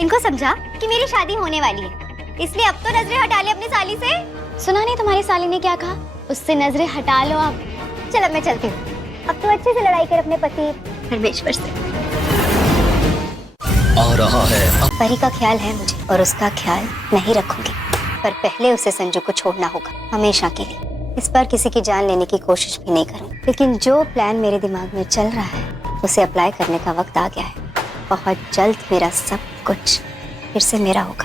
इनको समझा कि मेरी शादी होने वाली है, इसलिए अब तो नजरें हटा ले अपनी साली से। सुना नहीं तुम्हारी साली ने क्या कहा? उससे नजरें हटा लो अब। चल अब मैं चलती हूँ, अब तो अच्छे से लड़ाई कर अपने पति परमेश्वर से। आ रहा है परी का ख्याल है मुझे और उसका ख्याल नहीं रखूंगी, पर पहले उसे संजू को छोड़ना होगा हमेशा के लिए। इस बार किसी की जान लेने की कोशिश भी नहीं करूंगी, लेकिन जो प्लान मेरे दिमाग में चल रहा है उसे अप्लाई करने का वक्त आ गया है। बहुत जल्द मेरा सब कुछ फिर से मेरा होगा।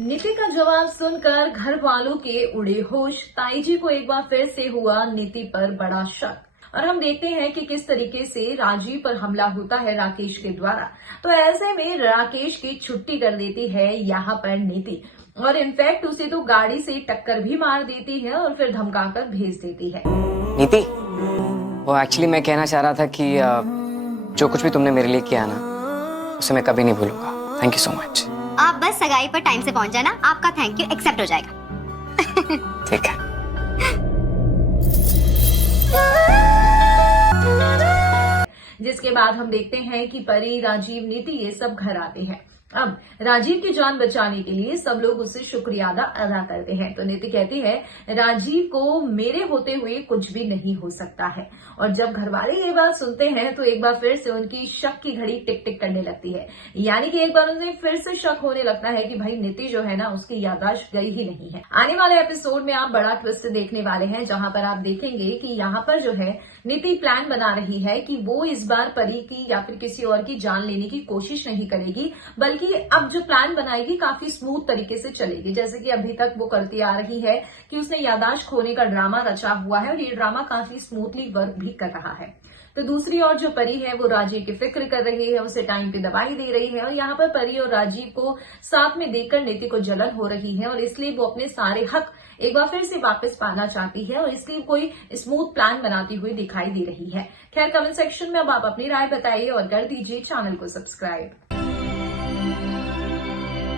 नीति का जवाब सुनकर घर वालों के उड़े होश। ताई जी को एक बार फिर से हुआ नीति पर बड़ा शक, और हम देखते हैं कि किस तरीके से राजीव पर हमला होता है राकेश के द्वारा। तो ऐसे में राकेश की छुट्टी कर देती है यहाँ पर नीति, और इनफैक्ट उसे तो गाड़ी से टक्कर भी मार देती है और फिर धमकाकर भेज देती है। नीति, वो एक्चुअली मैं कहना चाह रहा था कि जो कुछ भी तुमने मेरे लिए किया ना, उसे मैं कभी नहीं भूलूंगा। Thank you so much. आप बस सगाई पर टाइम से पहुंच जाना, आपका थैंक यू एक्सेप्ट हो जाएगा। ठीक है। जिसके बाद हम देखते हैं कि परी, राजीव, नीति ये सब घर आते हैं। अब राजीव की जान बचाने के लिए सब लोग उससे शुक्रिया अदा करते हैं। तो नीति कहती है राजीव को मेरे होते हुए कुछ भी नहीं हो सकता है। और जब घरवाले ये बात सुनते हैं तो एक बार फिर से उनकी शक की घड़ी टिक टिक करने लगती है। यानी कि एक बार उन्हें फिर से शक होने लगता है कि भाई नीति जो है ना, उसकी याददाश्त गई ही नहीं है। आने वाले एपिसोड में आप बड़ा ट्विस्ट देखने वाले हैं, जहां पर आप देखेंगे कि यहाँ पर जो है नीति प्लान बना रही है कि वो इस बार परी की या फिर किसी और की जान लेने की कोशिश नहीं करेगी, बल्कि अब जो प्लान बनाएगी काफी स्मूथ तरीके से चलेगी। जैसे कि अभी तक वो करती आ रही है कि उसने याददाश्त खोने का ड्रामा रचा हुआ है, और ये ड्रामा काफी स्मूथली वर्क भी कर रहा है। तो दूसरी ओर जो परी है वो राजीव की फिक्र कर रही है, उसे टाइम पे दवाई दे रही है, और यहाँ पर परी और राजीव को साथ में देखकर नीति को जलन हो रही है, और इसलिए वो अपने सारे हक एक बार फिर से वापस पाना चाहती है, और इसलिए कोई स्मूथ प्लान बनाती हुई दिखाई दे रही है। खैर, कमेंट सेक्शन में अब आप अपनी राय बताइए और कर दीजिए चैनल को सब्सक्राइब।